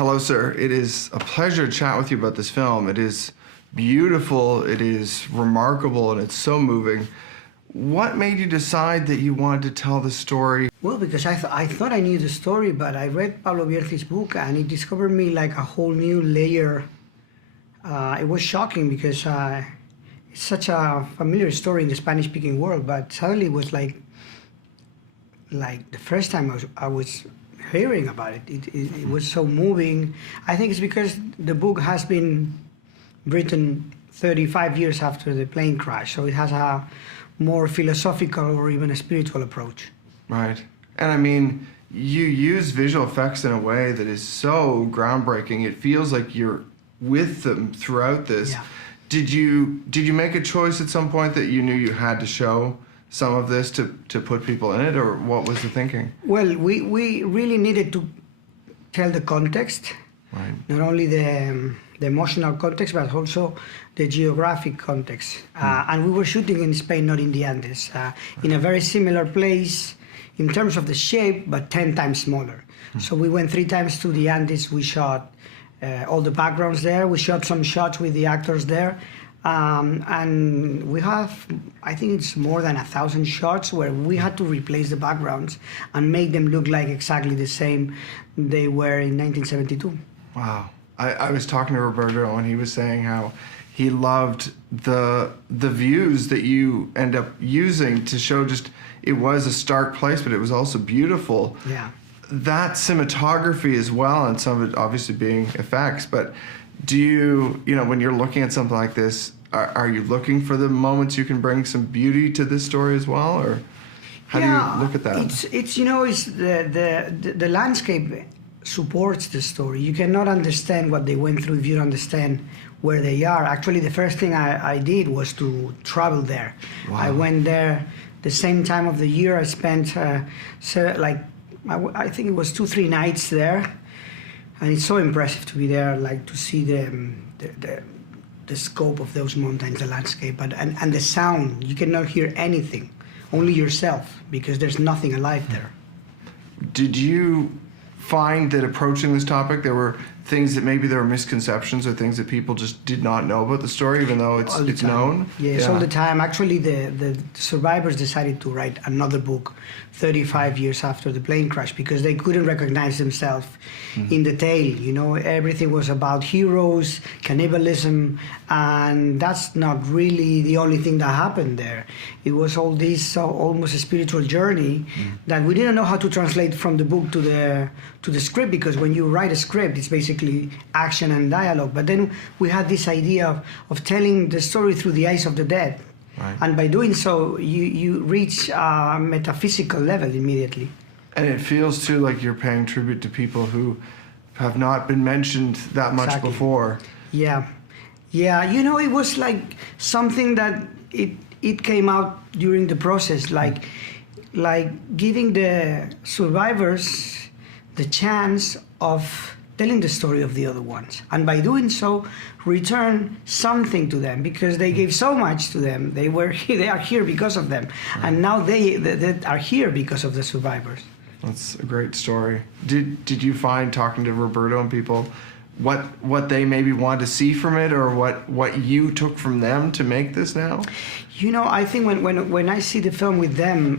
Hello, sir. It is a pleasure to chat with you about this film. It is beautiful, it is remarkable, and it's so moving. What made you decide that you wanted to tell the story? Well, because I thought I knew the story, but I read Pablo Bierzi's book, and it discovered me like a whole new layer. It was shocking because it's such a familiar story in the Spanish-speaking world, but suddenly it was like the first time I was hearing about it. It was so moving. I think it's because the book has been written 35 years after the plane crash, so it has a more philosophical or even a spiritual approach. Right. And I mean, you use visual effects in a way that is so groundbreaking. It feels like you're with them throughout this. Yeah. Did you make a choice at some point that you knew you had to show some of this to put people in it, or what was the thinking? Well, we really needed to tell the context, right. Not only the emotional context, but also the geographic context. And we were shooting in Spain, not in the Andes, in a very similar place in terms of the shape, but 10 times smaller. So we went 3 times to the Andes. We shot all the backgrounds there. We shot some shots with the actors there. And we have, I think it's more than 1,000 shots where we had to replace the backgrounds and make them look like exactly the same they were in 1972. Wow. I was talking to Roberto, and he was saying how he loved the views that you end up using to show just, it was a stark place, but it was also beautiful. Yeah. That cinematography as well, and some of it obviously being effects, but do you know, when you're looking at something like this, are you looking for the moments you can bring some beauty to this story as well, or how do you look at that? It's you know, it's the landscape supports the story. You cannot understand what they went through if you don't understand where they are. Actually, the first thing I did was to travel there. Wow. I went there the same time of the year. I spent I think it was 2-3 nights there. And it's so impressive to be there, like to see the scope of those mountains, the landscape, and the sound. You cannot hear anything, only yourself, because there's nothing alive there. Did you find that approaching this topic, there were things that maybe there were misconceptions or things that people just did not know about the story, even though it's known? Yes, all the time. Actually, the survivors decided to write another book 35 years after the plane crash because they couldn't recognize themselves in the tale. You know, everything was about heroes, cannibalism, and that's not really the only thing that happened there. It was all this almost a spiritual journey that we didn't know how to translate from the book to the script, because when you write a script, it's basically action and dialogue. But then we had this idea of telling the story through the eyes of the dead. Right. And by doing so, you reach a metaphysical level immediately. And it feels, too, like you're paying tribute to people who have not been mentioned that much before. Yeah. Yeah, you know, it was like something that it came out during the process, like giving the survivors the chance of telling the story of the other ones, and by doing so, return something to them, because they gave so much to them. They are here because of them, and now they are here because of the survivors. That's a great story. Did you find, talking to Roberto and people, what they maybe wanted to see from it, or what you took from them to make this now? You know, I think when I see the film with them,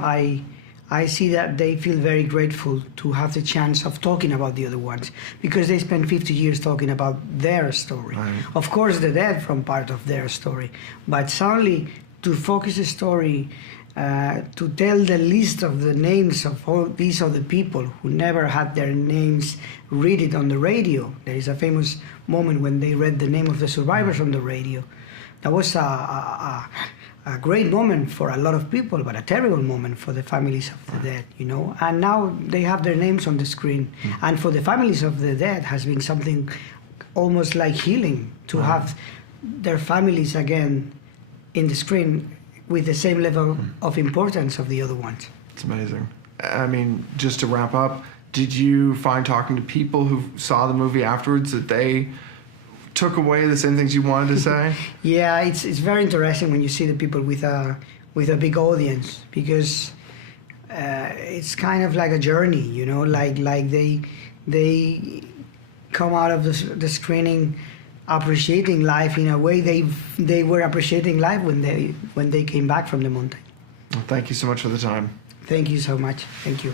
I see that they feel very grateful to have the chance of talking about the other ones, because they spent 50 years talking about their story. Right. Of course, the dead from part of their story, but suddenly to focus the story, to tell the list of the names of all these other people who never had their names read on the radio. There is a famous moment when they read the name of the survivors on the radio. That was a great moment for a lot of people, but a terrible moment for the families of the dead, you know. And now they have their names on the screen. And for the families of the dead has been something almost like healing, to have their families again in the screen with the same level of importance of the other ones. It's amazing. I mean, just to wrap up, did you find, talking to people who saw the movie afterwards, that they took away the same things you wanted to say? Yeah, it's very interesting when you see the people with a big audience, because it's kind of like a journey, you know, like they come out of the screening appreciating life in a way they were appreciating life when they came back from the mountain. Well, thank you so much for the time. Thank you so much. Thank you.